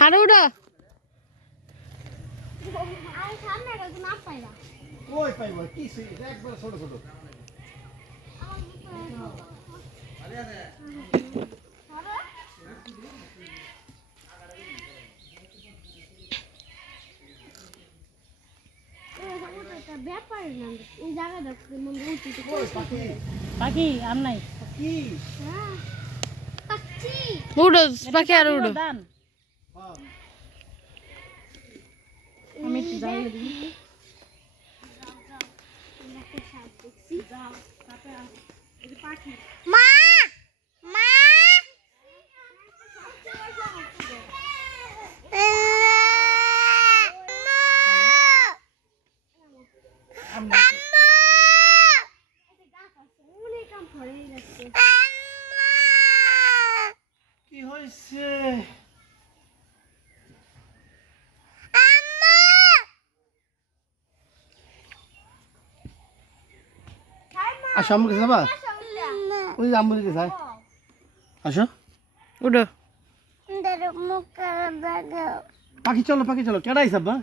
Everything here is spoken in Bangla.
আরে ওটা কই পাইব কি একবার ছোট ছোট পাখি আর নাই কি উড়ো পাখি আর উড়ো দান আমি একটু যাই দিই মা মা কি হইছে আসো আমার কাছে যাবা ওই আম্মুর কাছে যায় আসো উড়ো পাখি চলো কেডা আইছ আব্বা